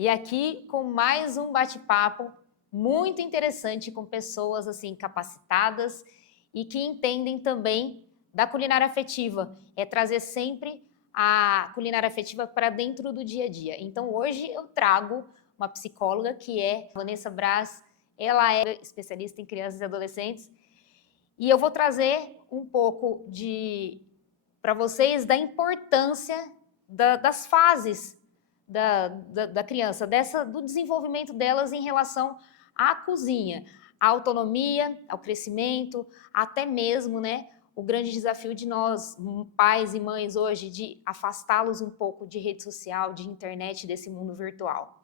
E aqui com mais um bate-papo muito interessante com pessoas assim capacitadas e que entendem também da culinária afetiva. É trazer sempre a culinária afetiva para dentro do dia a dia. Então hoje eu trago uma psicóloga que é Vanessa Braz. Ela é especialista em crianças e adolescentes e eu vou trazer um pouco de para vocês da importância das fases da criança, do desenvolvimento delas em relação à cozinha, à autonomia, ao crescimento, até mesmo, né, o grande desafio de nós, pais e mães hoje, de afastá-los um pouco de rede social, de internet, desse mundo virtual.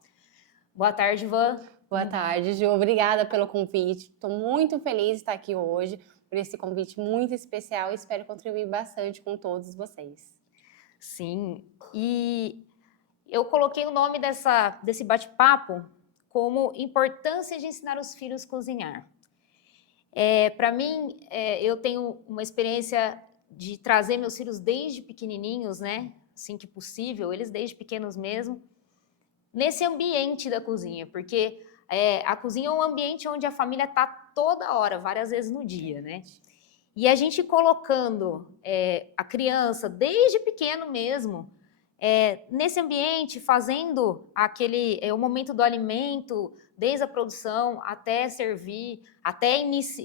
Boa tarde, Van. Boa tarde, Ju. Obrigada pelo convite. Estou muito feliz de estar aqui hoje, por esse convite muito especial e espero contribuir bastante com todos vocês. Sim, e eu coloquei o nome desse bate-papo como importância de ensinar os filhos a cozinhar. Para mim, eu tenho uma experiência de trazer meus filhos desde pequenininhos, né? Assim que possível, eles desde pequenos mesmo, nesse ambiente da cozinha, porque a cozinha é um ambiente onde a família está toda hora, várias vezes no dia, né? E a gente colocando a criança desde pequeno mesmo nesse ambiente, fazendo o momento do alimento, desde a produção até servir, até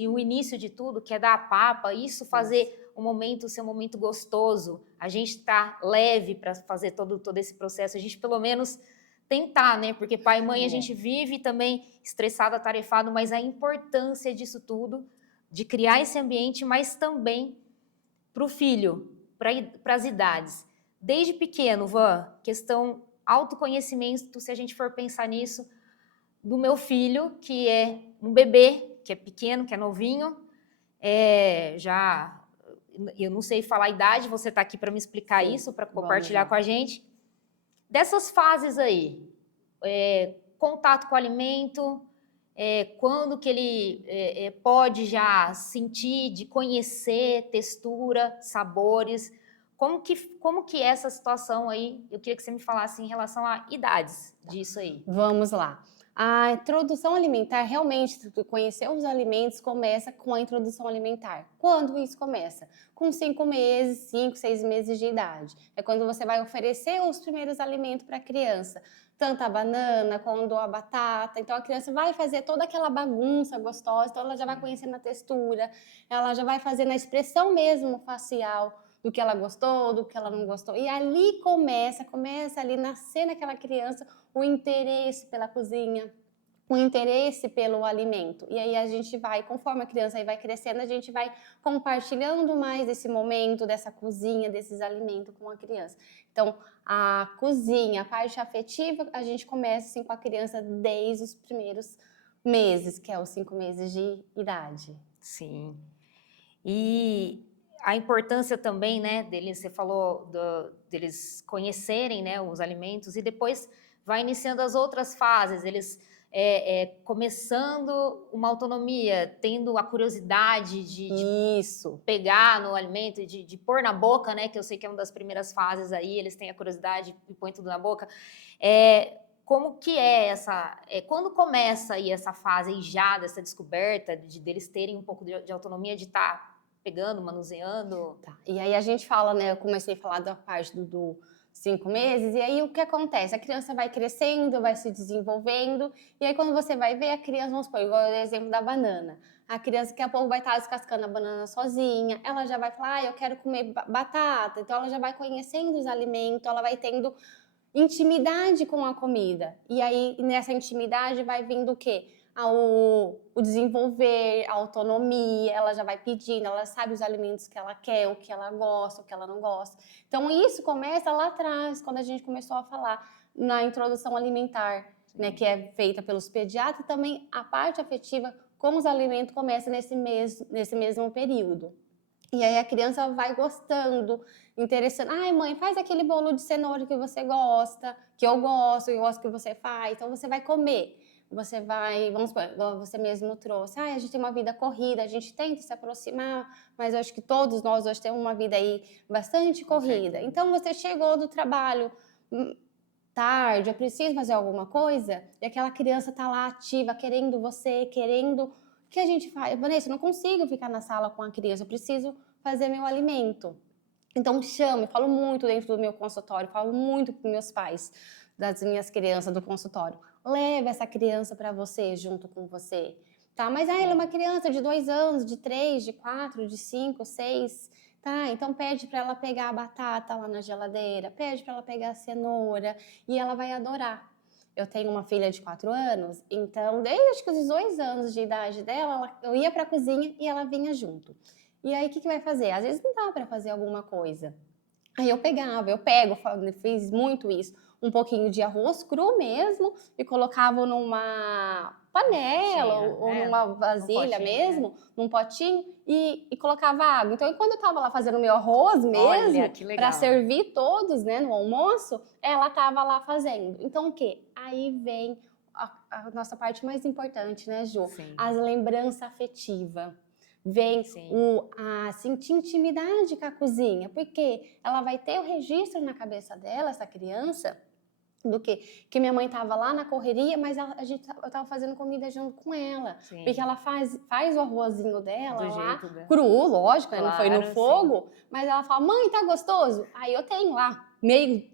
o início de tudo, que é dar a papa, isso fazer o momento ser um momento gostoso, a gente está leve para fazer todo esse processo, a gente pelo menos tentar, né? Porque pai e mãe a gente vive também estressado, atarefado, mas a importância disso tudo, de criar esse ambiente, mas também para o filho, para as idades. Desde pequeno, Van, questão autoconhecimento, se a gente for pensar nisso, do meu filho, que é um bebê, que é pequeno, que é novinho, eu não sei falar a idade, você está aqui para me explicar isso, para compartilhar com a gente. Dessas fases aí, contato com o alimento, quando que ele pode já sentir, de conhecer textura, sabores, como que é essa situação aí? Eu queria que você me falasse em relação a idades disso aí. Vamos lá. A introdução alimentar, realmente, conhecer os alimentos começa com a introdução alimentar. Quando isso começa? Com 5 meses, 5, 6 meses de idade. É quando você vai oferecer os primeiros alimentos para a criança. Tanto a banana quanto a batata. Então, a criança vai fazer toda aquela bagunça gostosa. Então, ela já vai conhecendo a textura. Ela já vai fazendo a expressão mesmo facial do que ela gostou, do que ela não gostou. E ali começa ali nascer naquela criança o interesse pela cozinha, o interesse pelo alimento. E aí a gente vai, conforme a criança aí vai crescendo, a gente vai compartilhando mais esse momento, dessa cozinha, desses alimentos com a criança. Então, a cozinha, a parte afetiva, a gente começa assim com a criança desde os primeiros meses, que é os 5 meses de idade. Sim. E a importância também, né, deles, você falou deles conhecerem, né, os alimentos e depois vai iniciando as outras fases, eles começando uma autonomia, tendo a curiosidade de pegar no alimento, de pôr na boca, né, que eu sei que é uma das primeiras fases aí, eles têm a curiosidade e põem tudo na boca. Como que quando começa aí essa fase aí já dessa descoberta, deles terem um pouco de autonomia, de estar pegando, manuseando? Tá. E aí a gente fala, né, eu comecei a falar da parte do 5 meses, e aí o que acontece? A criança vai crescendo, vai se desenvolvendo, e aí quando você vai ver a criança, vamos supor, igual o exemplo da banana, a criança daqui a pouco vai estar descascando a banana sozinha, ela já vai falar, eu quero comer batata, então ela já vai conhecendo os alimentos, ela vai tendo intimidade com a comida, e aí nessa intimidade vai vindo o quê? O desenvolver, a autonomia, ela já vai pedindo, ela sabe os alimentos que ela quer, o que ela gosta, o que ela não gosta. Então, isso começa lá atrás, quando a gente começou a falar na introdução alimentar, né, que é feita pelos pediatras, também a parte afetiva com os alimentos começa nesse mesmo período. E aí a criança vai gostando, interessando. Ai, mãe, faz aquele bolo de cenoura que você gosta, que eu gosto que você faz. Então, você vai comer. Você vai, vamos supor, você mesmo trouxe, a gente tem uma vida corrida, a gente tenta se aproximar, mas eu acho que todos nós hoje temos uma vida aí bastante corrida. Então, você chegou do trabalho, tarde, eu preciso fazer alguma coisa, e aquela criança tá lá ativa, querendo você, querendo... O que a gente faz? Vanessa, eu não consigo ficar na sala com a criança, eu preciso fazer meu alimento. Então, chamo, eu falo muito dentro do meu consultório, falo muito para meus pais, das minhas crianças do consultório. Leve essa criança para você, junto com você. Tá? Mas ela é uma criança de 2 anos, de 3, de 4, de 5, 6... Tá, então pede para ela pegar a batata lá na geladeira, pede para ela pegar a cenoura e ela vai adorar. Eu tenho uma filha de 4 anos, então desde acho que os 2 anos de idade dela, eu ia para a cozinha e ela vinha junto. E aí o que vai fazer? Às vezes não dá para fazer alguma coisa. Aí eu fiz muito isso, um pouquinho de arroz cru mesmo e colocava numa panela ou numa vasilha mesmo, num potinho e colocava água. Então, quando eu estava lá fazendo meu arroz mesmo, para servir todos, né, no almoço, ela estava lá fazendo. Então, o quê? Aí vem a nossa parte mais importante, né, Ju? Sim. As lembranças afetivas. Vem a sentir intimidade com a cozinha, porque ela vai ter o registro na cabeça dela, essa criança, do que minha mãe estava lá na correria, mas eu estava fazendo comida junto com ela. Sim. Porque ela faz o arrozinho dela lá, cru, lógico, claro, não foi no fogo, sim. Mas ela fala, mãe, tá gostoso? Aí eu tenho lá,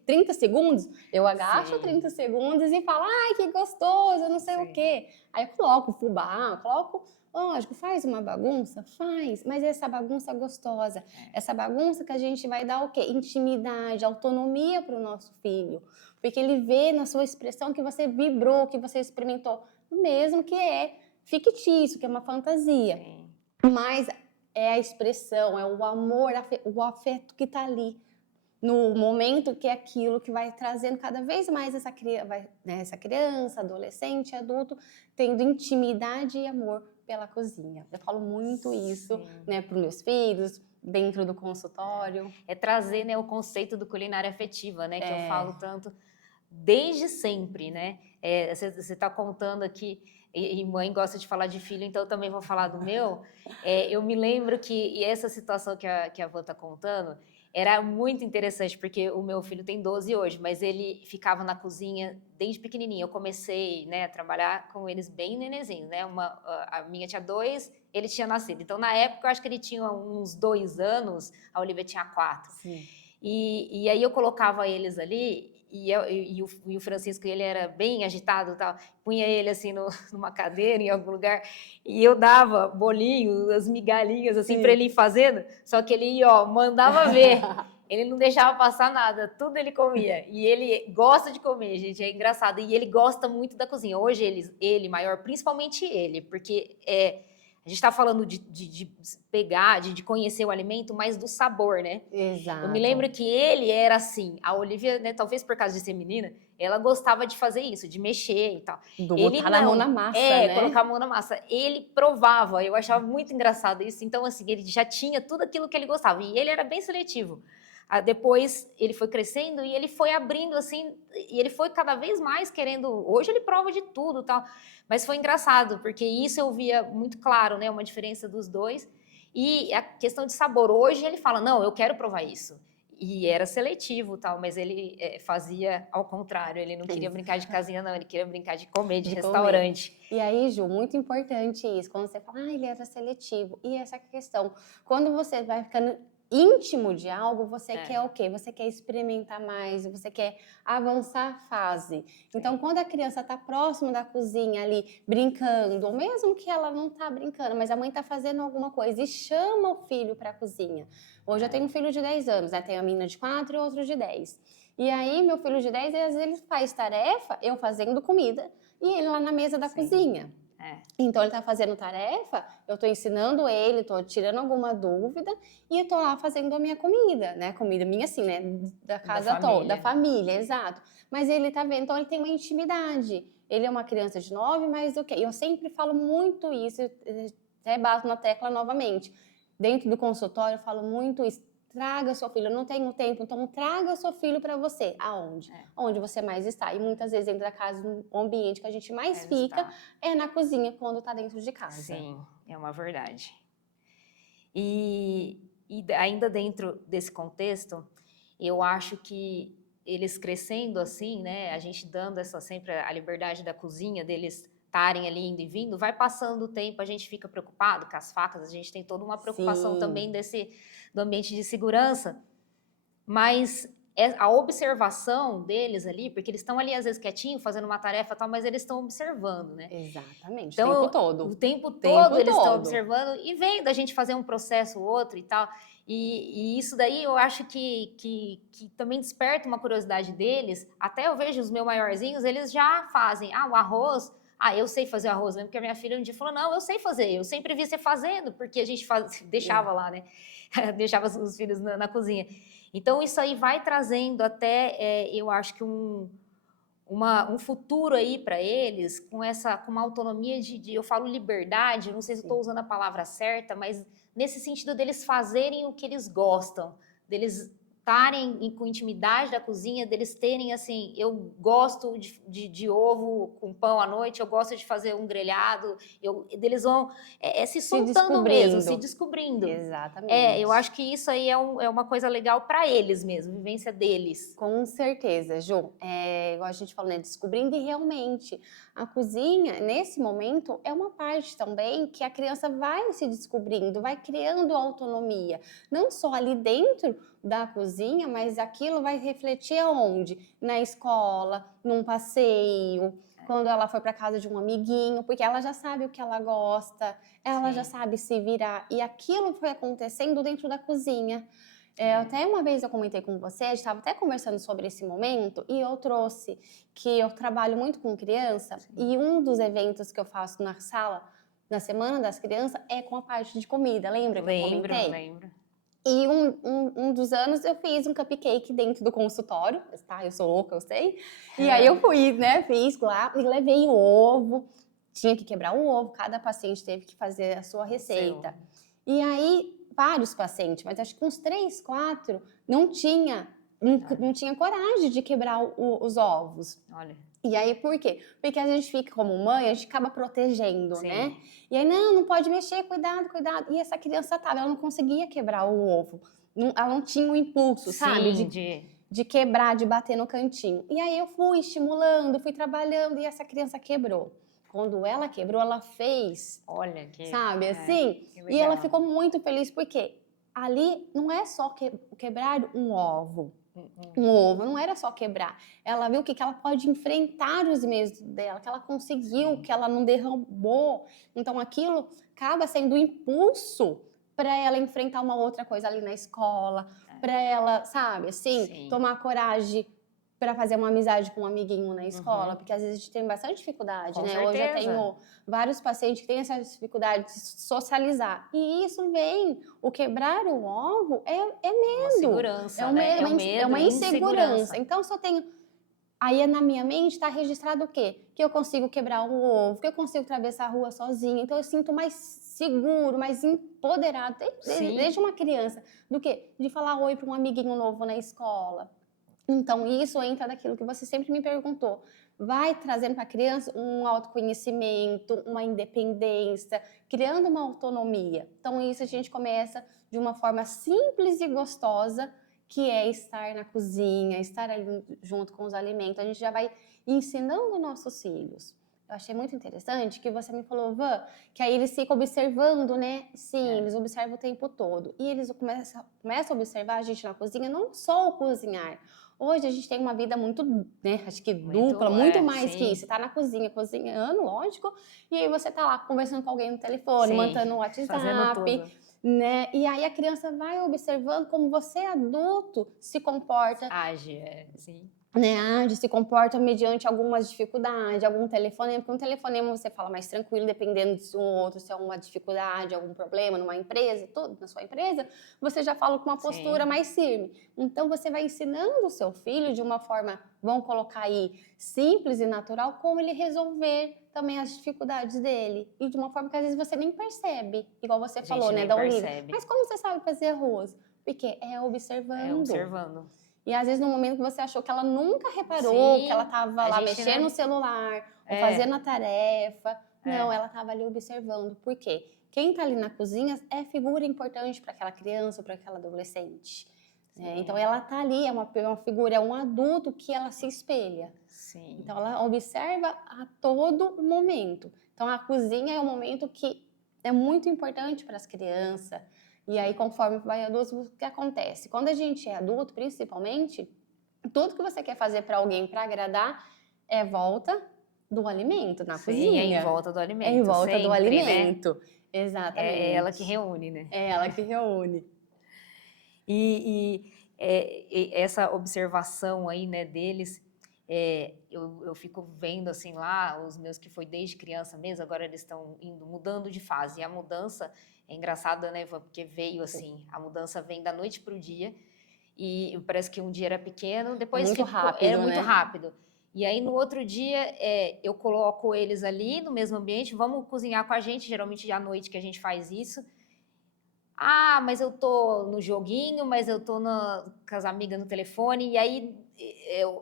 30 segundos, eu agacho 30 segundos e falo, ai, que gostoso, não sei o quê. Aí eu coloco fubá, lógico, faz uma bagunça? Faz, mas essa bagunça gostosa, essa bagunça que a gente vai dar o quê? Intimidade, autonomia para o nosso filho, porque ele vê na sua expressão que você vibrou, que você experimentou, mesmo que é fictício, que é uma fantasia, mas é a expressão, é o amor, o afeto que está ali, no momento que é aquilo que vai trazendo cada vez mais essa criança, adolescente, adulto, tendo intimidade e amor pela cozinha. Eu falo muito isso, né, para os meus filhos, dentro do consultório. É trazer, né, o conceito do culinária afetiva, né, que eu falo tanto desde sempre, né? Você está contando aqui, e mãe gosta de falar de filho, então eu também vou falar do meu. Eu me lembro que essa situação que a Vã está contando era muito interessante, porque o meu filho tem 12 hoje, mas ele ficava na cozinha desde pequenininho. Eu comecei, né, a trabalhar com eles bem nenenzinhos, né? A minha tinha 2, ele tinha nascido. Então, na época, eu acho que ele tinha uns 2 anos, a Olivia tinha 4. E aí eu colocava eles ali, e o Francisco, ele era bem agitado, tal, punha ele assim numa cadeira, em algum lugar, e eu dava bolinho, as migalhinhas assim para ele ir fazendo, só que ele ia, mandava ver, ele não deixava passar nada, tudo ele comia, e ele gosta de comer, gente, é engraçado, e ele gosta muito da cozinha. Hoje ele maior, principalmente ele, porque a gente está falando de pegar, de conhecer o alimento, mas do sabor, né? Exato. Eu me lembro que ele era assim, a Olivia, né, talvez por causa de ser menina, ela gostava de fazer isso, de mexer e tal. Botar a mão na massa, né? Colocar a mão na massa. Ele provava, eu achava muito engraçado isso. Então, assim, ele já tinha tudo aquilo que ele gostava. E ele era bem seletivo. Depois ele foi crescendo e ele foi abrindo assim, e ele foi cada vez mais querendo. Hoje ele prova de tudo, tal. Mas foi engraçado, porque isso eu via muito claro, né, uma diferença dos dois. E a questão de sabor, hoje ele fala, não, eu quero provar isso. E era seletivo, tal, mas ele fazia ao contrário, ele não queria brincar de casinha, não, ele queria brincar de comer, de restaurante. Comer. E aí, Ju, muito importante isso, quando você fala, ele era seletivo. E essa questão, quando você vai ficando íntimo de algo, você quer o quê? Você quer experimentar mais, você quer avançar a fase. Então, quando a criança está próximo da cozinha ali, brincando, ou mesmo que ela não está brincando, mas a mãe está fazendo alguma coisa e chama o filho para a cozinha. Hoje eu tenho um filho de 10 anos, né? Tenho a menina de 4 e outro de 10. E aí, meu filho de 10, às vezes ele faz tarefa, eu fazendo comida, e ele lá na mesa da cozinha. Então, ele está fazendo tarefa, eu estou ensinando ele, estou tirando alguma dúvida e eu estou lá fazendo a minha comida, né? Comida minha, assim, né? Da casa toda, da família, exato. Mas ele está vendo, então ele tem uma intimidade. Ele é uma criança de 9, mas o quê? Eu sempre falo muito isso, até bato na tecla novamente. Dentro do consultório, eu falo muito isso. Traga seu filho, eu não tenho tempo, então traga seu filho para você. Aonde? Onde você mais está. E muitas vezes dentro da casa, o ambiente que a gente mais fica é na cozinha quando está dentro de casa. Sim, é uma verdade. E ainda dentro desse contexto, eu acho que eles crescendo assim, né? A gente dando sempre a liberdade da cozinha deles estarem ali indo e vindo, vai passando o tempo, a gente fica preocupado com as facas, a gente tem toda uma preocupação Sim. também do ambiente de segurança, mas a observação deles ali, porque eles estão ali às vezes quietinho, fazendo uma tarefa e tal, mas eles estão observando, né? Exatamente, Então, o tempo todo. o tempo Tempo todo eles estão todo. observando e vendo a gente fazer um processo ou outro e tal. E isso daí eu acho que também desperta uma curiosidade deles. Até eu vejo os meus maiorzinhos, eles já fazem. Ah, o arroz. Ah, eu sei fazer arroz. Lembro que a minha filha um dia falou, não, eu sei fazer. Eu sempre vi você fazendo, porque a gente deixava lá, né? Deixava os filhos na cozinha. Então, isso aí vai trazendo até, eu acho que um futuro aí para eles, com uma autonomia eu falo liberdade, não sei se estou usando a palavra certa, mas nesse sentido deles fazerem o que eles gostam, deles estarem com intimidade da cozinha, deles terem assim, eu gosto de ovo com pão à noite, eu gosto de fazer um grelhado, deles vão se soltando mesmo, se descobrindo. Exatamente. Eu acho que isso aí é uma coisa legal para eles mesmo, vivência deles. Com certeza, Ju. Igual a gente falou, né? Descobrindo, e realmente a cozinha, nesse momento, é uma parte também que a criança vai se descobrindo, vai criando autonomia. Não só ali dentro da cozinha, mas aquilo vai refletir aonde? Na escola, num passeio, quando ela for para casa de um amiguinho, porque ela já sabe o que ela gosta, ela já sabe se virar. E aquilo foi acontecendo dentro da cozinha. Até uma vez eu comentei com você, a gente estava até conversando sobre esse momento, e eu trouxe que eu trabalho muito com criança, e um dos eventos que eu faço na sala, na Semana das Crianças, é com a parte de comida, lembra que eu comentei? Lembro. E um dos anos eu fiz um cupcake dentro do consultório, tá? Eu sou louca, eu sei. E aí eu fui, né? Fiz lá e levei o ovo. Tinha que quebrar o ovo, cada paciente teve que fazer a sua receita. E aí, vários pacientes, mas acho que uns 3, 4, não tinha coragem de quebrar os ovos. Olha. E aí, por quê? Porque a gente fica como mãe, a gente acaba protegendo, né? E aí, não pode mexer, cuidado, cuidado. E essa criança ela não conseguia quebrar o ovo. Ela não tinha o impulso, sabe? De quebrar, de bater no cantinho. E aí eu fui estimulando, fui trabalhando e essa criança quebrou. Quando ela quebrou, ela fez. Olha que. Sabe, assim? E ela ficou muito feliz, porque ali não é só quebrar um ovo. Um ovo, não era só quebrar. Ela viu que ela pode enfrentar os medos dela, que ela conseguiu, que ela não derrubou. Então aquilo acaba sendo um impulso para ela enfrentar uma outra coisa ali na escola, para ela, sabe, assim, tomar coragem para fazer uma amizade com um amiguinho na escola, porque às vezes a gente tem bastante dificuldade, né? Certeza. Hoje eu tenho vários pacientes que têm essa dificuldade de socializar. E isso vem, o quebrar o ovo é medo. Uma segurança, é uma insegurança. Então, se eu tenho... Aí na minha mente está registrado o quê? Que eu consigo quebrar o ovo, que eu consigo atravessar a rua sozinha. Então eu sinto mais seguro, mais empoderado, desde uma criança, do que de falar oi para um amiguinho novo na escola. Então, isso entra naquilo que você sempre me perguntou. Vai trazendo para a criança um autoconhecimento, uma independência, criando uma autonomia. Então, isso a gente começa de uma forma simples e gostosa, que é estar na cozinha, estar ali junto com os alimentos. A gente já vai ensinando nossos filhos. Eu achei muito interessante que você me falou, Van, que aí eles ficam observando, né? Sim, eles observam o tempo todo. E eles começam a observar a gente na cozinha, não só o cozinhar. Hoje a gente tem uma vida muito, né, acho que dupla, muito mais que isso. Você tá na cozinha, cozinhando, lógico, e aí você tá lá conversando com alguém no telefone, mantendo o WhatsApp, né? E aí a criança vai observando como você, adulto, se comporta. Age, sim. Né, age, se comporta mediante algumas dificuldades, algum telefonema, porque um telefonema você fala mais tranquilo, dependendo de um outro, se é uma dificuldade, algum problema numa empresa, tudo na sua empresa, você já fala com uma postura mais firme. Então, você vai ensinando o seu filho de uma forma, vamos colocar aí, simples e natural, como ele resolver também as dificuldades dele. E de uma forma que às vezes você nem percebe, igual você falou, né, da Olivia. Mas como você sabe fazer arroz? Porque é observando. É observando. E às vezes no momento que você achou que ela nunca reparou, que ela estava lá mexendo no celular, ou fazendo a tarefa. Não, ela estava ali observando. Por quê? Quem está ali na cozinha é figura importante para aquela criança ou para aquela adolescente. né? Então ela tá ali, é uma figura, é um adulto que ela se espelha. Sim. Então ela observa a todo momento. Então a cozinha é um momento que é muito importante para as crianças. E aí, conforme vai adulto, o que acontece? Quando a gente é adulto, principalmente, tudo que você quer fazer para alguém para agradar é volta do alimento na Sim, cozinha. é em volta do alimento. É em volta sempre, do alimento. Né? Exatamente. É ela que reúne, né? É ela que reúne. E essa observação aí, né, deles, eu fico vendo assim lá, os meus que foi desde criança mesmo, agora eles estão mudando de fase. E a mudança é engraçada, né, porque veio assim, a mudança vem da noite para o dia, e parece que um dia era pequeno, depois Muito rápido, era muito né? rápido. E aí no outro dia eu coloco eles ali no mesmo ambiente, vamos cozinhar com a gente, geralmente à noite que a gente faz isso. Ah, mas eu tô no joguinho, mas eu tô com as amigas no telefone, e aí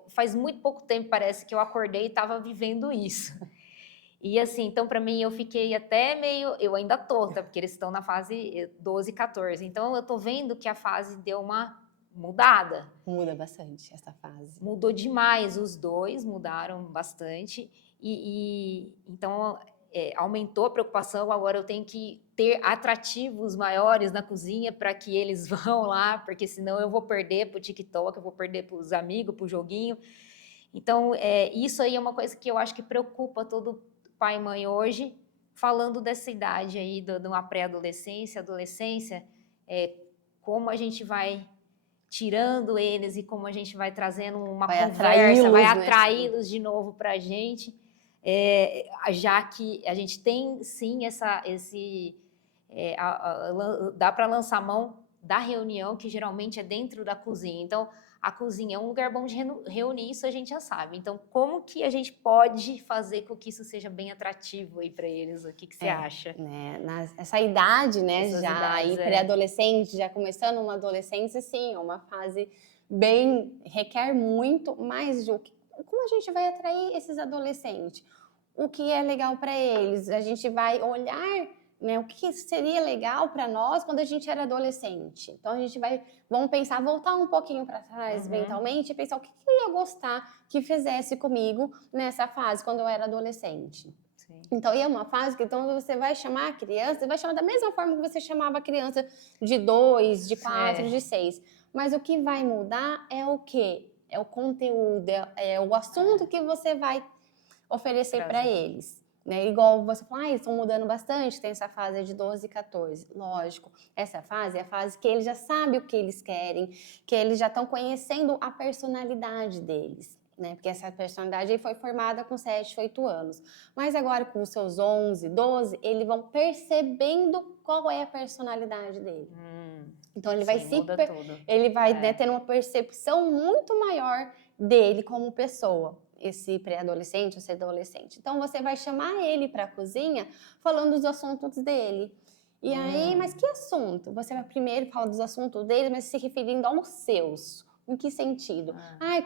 faz muito pouco tempo, parece, que eu acordei e estava vivendo isso. E assim, então para mim eu fiquei até meio, eu ainda tô, tá? Porque eles estão na fase 12, 14. Então eu tô vendo que a fase deu uma mudada. Muda bastante essa fase. Mudou demais, os dois mudaram bastante. Então aumentou a preocupação, agora eu tenho que ter atrativos maiores na cozinha para que eles vão lá, porque senão eu vou perder para o TikTok, eu vou perder para os amigos, para o joguinho. Então, isso aí é uma coisa que eu acho que preocupa todo pai e mãe hoje, falando dessa idade aí, de uma pré-adolescência, adolescência, como a gente vai tirando eles e como a gente vai trazendo uma conversa, vai atraí-los de novo para a gente. Já que a gente tem sim dá para lançar mão da reunião, que geralmente é dentro da cozinha. Então, a cozinha é um lugar bom de reunir, isso a gente já sabe. Então, como que a gente pode fazer com que isso seja bem atrativo aí para eles? O que você acha? Né? Essa idade, né? Essas já idades, aí pré-adolescente, já começando uma adolescência, sim, é uma fase bem, requer muito mais de como a gente vai atrair esses adolescentes? O que é legal para eles? A gente vai olhar, né, o que seria legal para nós quando a gente era adolescente. Então a gente vamos pensar, voltar um pouquinho para trás mentalmente e pensar o que eu ia gostar que fizesse comigo nessa fase quando eu era adolescente. Sim. Então, é uma fase que então você vai chamar a criança, você vai chamar da mesma forma que você chamava a criança de 2, de 4, de 6. Mas o que vai mudar é o quê? É o conteúdo, é o assunto que você vai oferecer para eles. Né? Igual você falou, eles estão mudando bastante, tem essa fase de 12 e 14. Lógico, essa fase é a fase que eles já sabem o que eles querem, que eles já estão conhecendo a personalidade deles. Né? Porque essa personalidade foi formada com 7, 8 anos. Mas agora, com os seus 11, 12, eles vão percebendo qual é a personalidade dele. Então, ele vai ele vai né, ter uma percepção muito maior dele como pessoa, esse pré-adolescente, esse adolescente. Então, você vai chamar ele para a cozinha falando dos assuntos dele. E aí, mas que assunto? Você vai primeiro falar dos assuntos dele, mas se referindo aos seus. Em que sentido?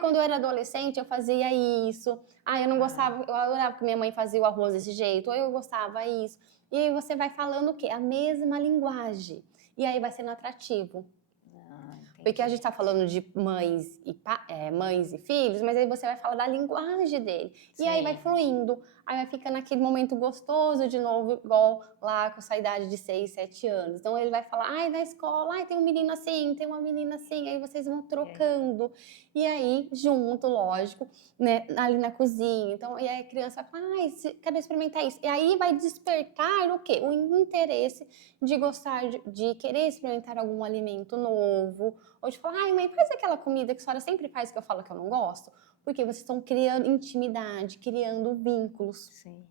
Quando eu era adolescente, eu fazia isso. Eu não gostava, eu adorava que minha mãe fazia o arroz desse jeito. Ou eu gostava isso. E aí você vai falando o quê? A mesma linguagem. E aí vai sendo atrativo. Porque a gente está falando de mães e filhos, mas aí você vai falar da linguagem dele. Sim. E aí vai fluindo. Aí vai ficando aquele momento gostoso de novo, igual lá com essa idade de 6, 7 anos. Então ele vai falar, na escola, tem um menino assim, tem uma menina assim. Aí vocês vão trocando. E aí, junto, lógico, né, ali na cozinha. Então, e aí a criança vai falar, quero experimentar isso. E aí vai despertar o quê? O interesse de gostar, de querer experimentar algum alimento novo. Ou de falar, mãe, faz aquela comida que a senhora sempre faz que eu falo que eu não gosto. Porque vocês estão criando intimidade, criando vínculos. Sim.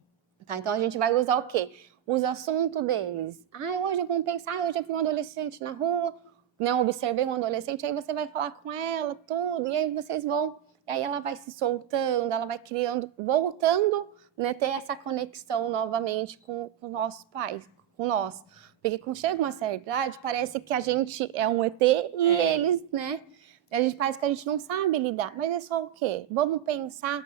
Tá? Então, a gente vai usar o quê? Os assuntos deles. Hoje vamos pensar, hoje eu vi um adolescente na rua, né, observei um adolescente, aí você vai falar com ela, tudo, e aí vocês vão... E aí ela vai se soltando, ela vai criando, voltando, né, ter essa conexão novamente com os nossos pais, com nós. Porque quando chega uma certa idade, parece que a gente é um ET e eles, né? A gente parece que a gente não sabe lidar. Mas é só o quê? Vamos pensar...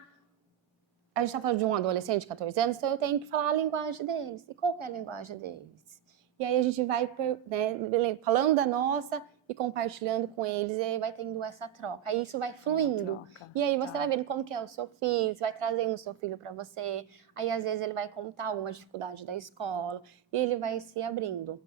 A gente está falando de um adolescente de 14 anos, então eu tenho que falar a linguagem deles. E qual que é a linguagem deles? E aí a gente vai, né, falando da nossa e compartilhando com eles, e aí vai tendo essa troca. Aí isso vai fluindo. Troca. E aí você vai vendo como que é o seu filho, você vai trazendo o seu filho para você. Aí às vezes ele vai contar alguma dificuldade da escola e ele vai se abrindo.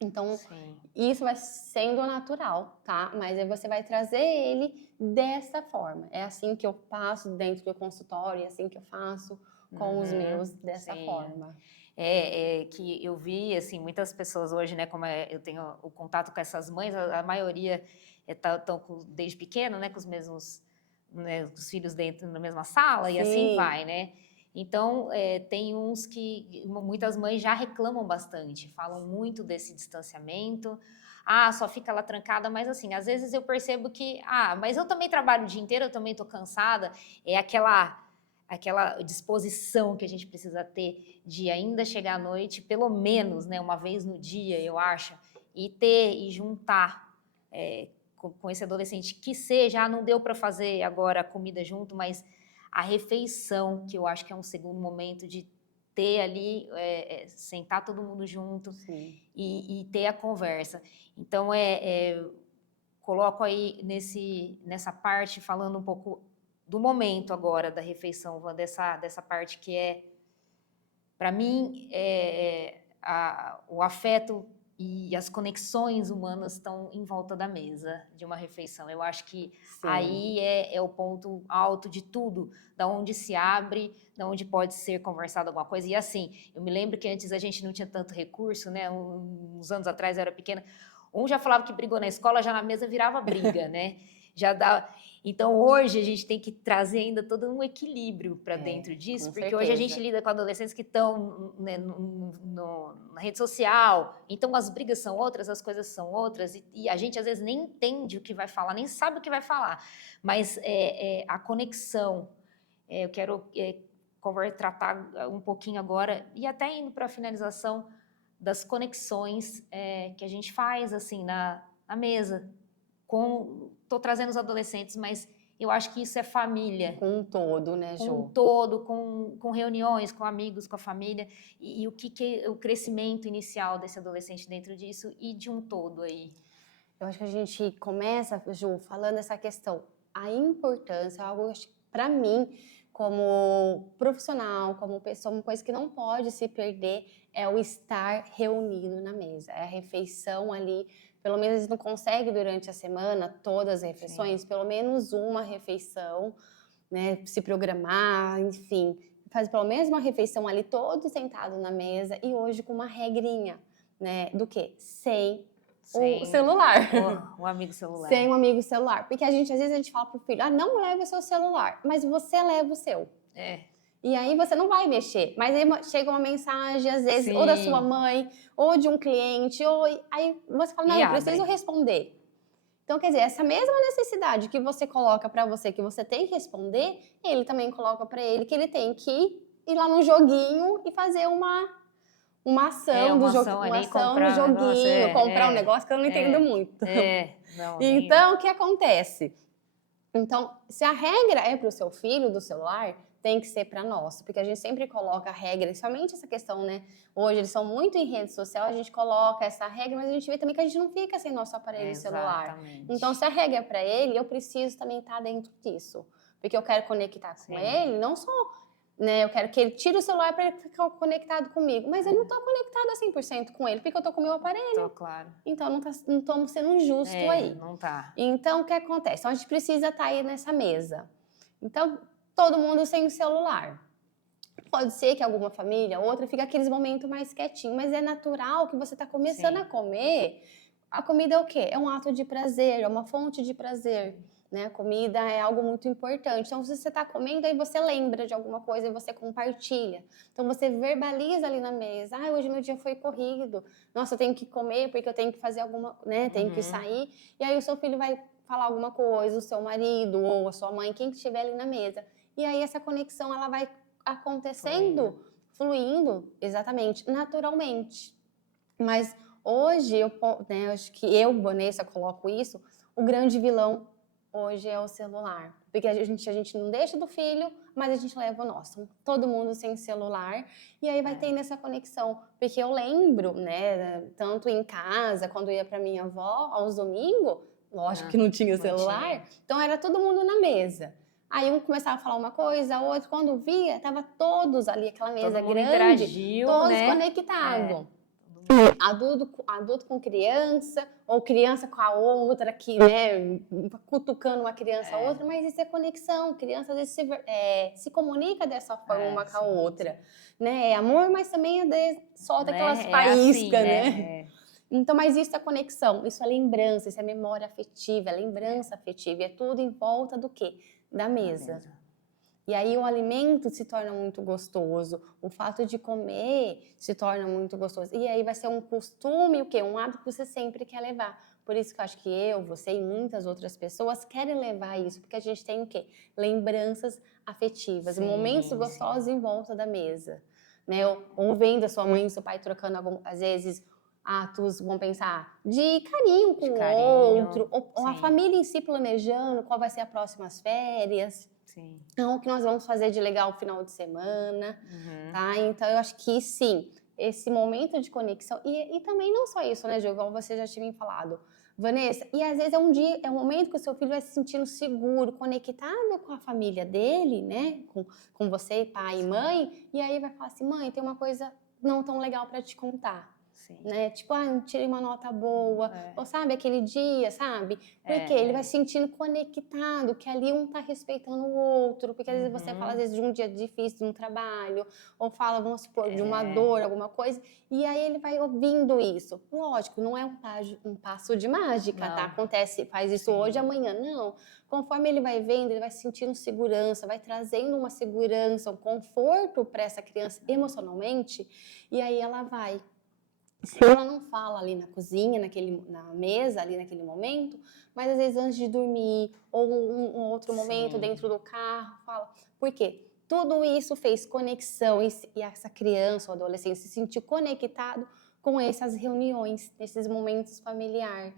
Então, Sim. isso vai sendo natural, tá? Mas aí você vai trazer ele dessa forma. É assim que eu passo dentro do consultório, é assim que eu faço com os meus, dessa sim. forma. É que eu vi, assim, muitas pessoas hoje, né, como eu tenho o contato com essas mães, a maioria estão desde pequeno, né, com os mesmos, né, os filhos dentro da mesma sala e assim Sim. vai, né? Então, tem uns que muitas mães já reclamam bastante, falam muito desse distanciamento. Ah, só fica lá trancada, mas assim, às vezes eu percebo que, mas eu também trabalho o dia inteiro, eu também tô cansada, é aquela disposição que a gente precisa ter de ainda chegar à noite, pelo menos, né, uma vez no dia, eu acho, e juntar com esse adolescente, que seja, não deu para fazer agora a comida junto, mas a refeição, que eu acho que é um segundo momento de ter ali, sentar todo mundo junto e ter a conversa. Então, coloco aí nessa parte, falando um pouco do momento agora da refeição, dessa parte que para mim, o afeto e as conexões humanas estão em volta da mesa de uma refeição. Eu acho que aí é o ponto alto de tudo, da onde se abre, da onde pode ser conversado alguma coisa. E assim, eu me lembro que antes a gente não tinha tanto recurso, né? Uns anos atrás eu era pequena. Um já falava que brigou na escola, já na mesa virava briga, né? Já dá. Então, hoje, a gente tem que trazer ainda todo um equilíbrio para dentro disso, porque hoje a gente lida com adolescentes que estão, né, na rede social, então as brigas são outras, as coisas são outras, e a gente às vezes nem entende o que vai falar, nem sabe o que vai falar, mas a conexão, eu quero tratar um pouquinho agora, e até indo para a finalização das conexões que a gente faz assim na mesa. Estou trazendo os adolescentes, mas eu acho que isso é família. Com um todo, né, Ju? Com um todo, com reuniões, com amigos, com a família. E o que é o crescimento inicial desse adolescente dentro disso e de um todo aí? Eu acho que a gente começa, Ju, falando essa questão. A importância, algo para mim, como profissional, como pessoa, uma coisa que não pode se perder é o estar reunido na mesa. É a refeição ali. Pelo menos eles não conseguem durante a semana, todas as refeições, pelo menos uma refeição, né? Se programar, enfim. Fazer pelo menos uma refeição ali, todos sentados na mesa, e hoje com uma regrinha, né? Do quê? Sem o celular. O amigo celular. Sem um amigo celular. Porque às vezes a gente fala pro filho, não leve o seu celular, mas você leva o seu. E aí você não vai mexer, mas aí chega uma mensagem, às vezes, ou da sua mãe, ou de um cliente, ou aí você fala, não, eu preciso responder. Então, quer dizer, essa mesma necessidade que você coloca para você, que você tem que responder, ele também coloca para ele que ele tem que ir lá no joguinho e fazer uma ação do jogo, uma ação no joguinho, comprar um negócio que eu não entendo muito. Então, o que acontece? Então, se a regra é para o seu filho do celular, tem que ser para nós, porque a gente sempre coloca a regra, somente essa questão, né? Hoje eles são muito em rede social, a gente coloca essa regra, mas a gente vê também que a gente não fica sem nosso aparelho celular. Então, se a regra é para ele, eu preciso também estar dentro disso, porque eu quero conectar com ele, não só, né? Eu quero que ele tire o celular para ele ficar conectado comigo, mas eu não estou conectada 100% com ele, porque eu estou com o meu aparelho. Claro. Então, não estamos sendo justo aí. Não tá. Então, o que acontece? Então, a gente precisa estar aí nessa mesa. Então, todo mundo sem o celular. Pode ser que alguma família, outra, fique aqueles momentos mais quietinho, mas é natural que você está começando a comer. A comida é o quê? É um ato de prazer, é uma fonte de prazer, né? A comida é algo muito importante. Então, se você está comendo, aí você lembra de alguma coisa e você compartilha. Então, você verbaliza ali na mesa. Hoje meu dia foi corrido. Nossa, eu tenho que comer porque eu tenho que fazer alguma, né? Tenho que sair. E aí o seu filho vai falar alguma coisa, o seu marido ou a sua mãe, quem estiver ali na mesa. E aí essa conexão, ela vai acontecendo, fluindo, exatamente, naturalmente. Mas hoje, acho que eu, Vanessa, coloco isso, o grande vilão hoje é o celular. Porque a gente não deixa do filho, mas a gente leva o nosso. Todo mundo sem celular. E aí vai tendo essa conexão. Porque eu lembro, né, tanto em casa, quando eu ia pra minha avó, aos domingos, lógico que não tinha celular, então era todo mundo na mesa. Aí um começava a falar uma coisa, outro, quando via, tava todos ali, aquela mesa grande, interagiu, todos né? conectados. Adulto com criança, ou criança com a outra, que, né, cutucando uma criança a outra, mas isso é conexão. Criança, às vezes, se comunica dessa forma uma com a outra. Né? É amor, mas também solta aquelas faíscas, né? Então, mas isso é conexão, isso é lembrança, isso é memória afetiva, é lembrança afetiva. E é tudo em volta do quê? Da mesa. E aí o alimento se torna muito gostoso, o fato de comer se torna muito gostoso. E aí vai ser um costume, o quê? Um hábito que você sempre quer levar. Por isso que eu acho que eu, você e muitas outras pessoas querem levar isso, porque a gente tem o quê? Lembranças afetivas, momentos gostosos em volta da mesa. Né? Ou vendo a sua mãe e seu pai trocando, às vezes, atos, vão pensar, de carinho com o outro, ou a família em si planejando qual vai ser as próximas férias. Então, o que nós vamos fazer de legal no final de semana, tá? Então, eu acho que sim, esse momento de conexão, e também não só isso, né, Gil, igual você já tinha me falado, Vanessa, e às vezes é um momento que o seu filho vai se sentindo seguro, conectado com a família dele, né, com você, pai e mãe, e aí vai falar assim, mãe, tem uma coisa não tão legal para te contar. Né? Tipo, não tirei uma nota boa, ou sabe, aquele dia, sabe? Porque ele vai se sentindo conectado, que ali um tá respeitando o outro, porque às vezes você fala, às vezes, de um dia difícil, de um trabalho, ou fala, vamos supor, de uma dor, alguma coisa, e aí ele vai ouvindo isso. Lógico, não é um passo de mágica, tá? Acontece, faz isso hoje, amanhã, não. Conforme ele vai vendo, ele vai sentindo segurança, vai trazendo uma segurança, um conforto para essa criança emocionalmente, e aí ela vai. Se ela não fala ali na cozinha, na mesa, ali naquele momento, mas às vezes antes de dormir, ou um outro momento dentro do carro, fala. Por quê? Tudo isso fez conexão e essa criança ou adolescente se sentiu conectado com essas reuniões, nesses momentos familiares,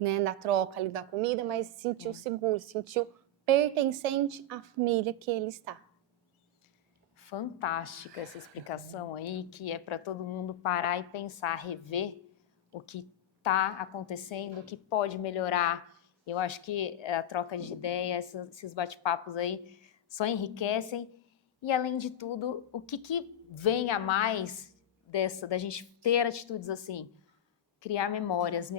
né, da troca ali da comida, mas se sentiu seguro, se sentiu pertencente à família que ele está. Fantástica essa explicação aí, que é para todo mundo parar e pensar, rever o que está acontecendo, o que pode melhorar. Eu acho que a troca de ideias, esses bate-papos aí só enriquecem. E, além de tudo, o que vem a mais da gente ter atitudes assim? Criar memórias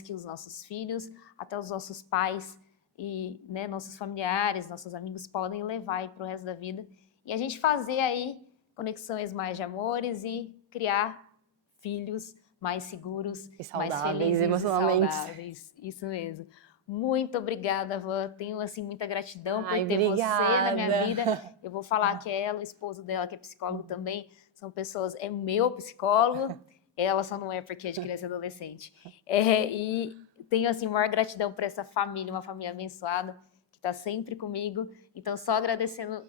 que os nossos filhos, até os nossos pais e, né, nossos familiares, nossos amigos podem levar para o resto da vida. E a gente fazer aí conexões mais de amores e criar filhos mais seguros, mais felizes emocionalmente. E saudáveis. Isso mesmo. Muito obrigada, Van. Tenho assim muita gratidão por ter você na minha vida. Eu vou falar que ela, o esposo dela, que é psicólogo também, são pessoas, é meu psicólogo. Ela só não é porque é de criança e adolescente. E tenho assim maior gratidão por essa família, uma família abençoada que está sempre comigo. Então, só agradecendo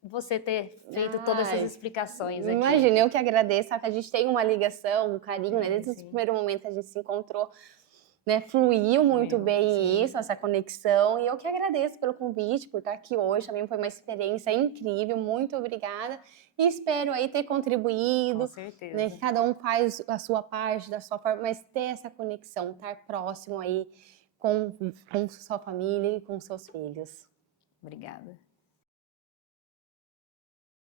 você ter feito todas essas explicações aqui. Imagina, eu que agradeço, sabe? A gente tem uma ligação, um carinho, né? Desde o primeiro momento que a gente se encontrou, né? Fluiu muito bem isso, essa conexão. E eu que agradeço pelo convite, por estar aqui hoje. Também foi uma experiência incrível. Muito obrigada. E espero aí ter contribuído. Com certeza. Né? Que cada um faz a sua parte, da sua forma, mas ter essa conexão, estar próximo aí com sua família e com seus filhos. Obrigada.